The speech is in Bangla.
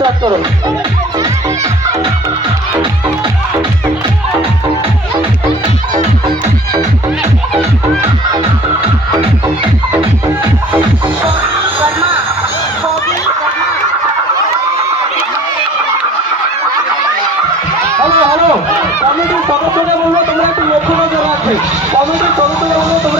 স্টার্ট করো হ্যালো হ্যালো। কমিটির সদস্যরা বলব, তোমরা একটু লক্ষ্য নজর রাখবে কমিটির সদস্যরা বলব, তোমরা